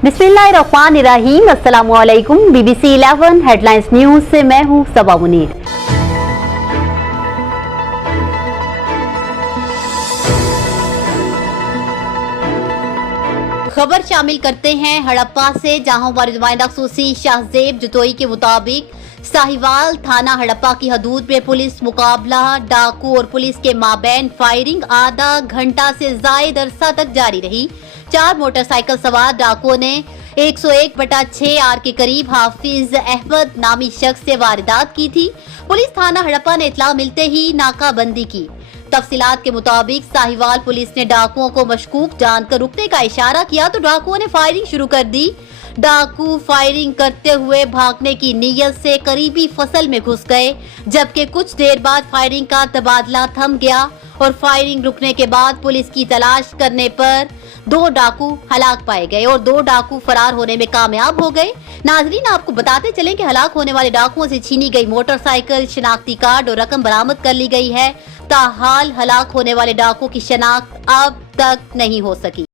बिस्मिल्लाहिर्रहमानिर्रहीम। अस्सलामुअलैकुम। BBC 11 headlines news से मैं हूं सबा मुनीर। खबर शामिल करते हैं हड़प्पा से, जहां हमारे नुमाइंदा खसूसी शाहजेब जतोई के मुताबिक साहिवाल थाना हड़प्पा की हदूद में पुलिस मुकाबला, डाकू और पुलिस के माबैन फायरिंग आधा घंटा से जायद अरसा तक जारी रही। 4 मोटरसाइकिल सवार डाकुओं ने 101/6 आर के करीब हाफिज अहमद नामी शख्स से वारदात की थी। पुलिस थाना हड़प्पा ने इत्तला मिलते ही नाकाबंदी की। तफसीलात के मुताबिक साहिवाल पुलिस ने डाकुओं को मशकूक जानकर रुकने का इशारा किया तो डाकुओं ने फायरिंग शुरू कर दी। डाकू फायरिंग करते हुए भागने की नीयत से करीबी फसल में घुस गए, जबकि कुछ देर बाद फायरिंग का तबादला थम गया और फायरिंग रुकने के बाद पुलिस की तलाश करने पर 2 डाकू हलाक पाए गए और 2 डाकू फरार होने में कामयाब हो गए। नाजरीन, आपको बताते चलें कि हलाक होने वाले डाकुओं से छीनी गई मोटरसाइकिल, शिनाख्ती कार्ड और रकम बरामद कर ली गई है। ताहाल हलाक होने वाले डाकुओं की शनाख्त अब तक नहीं हो सकी।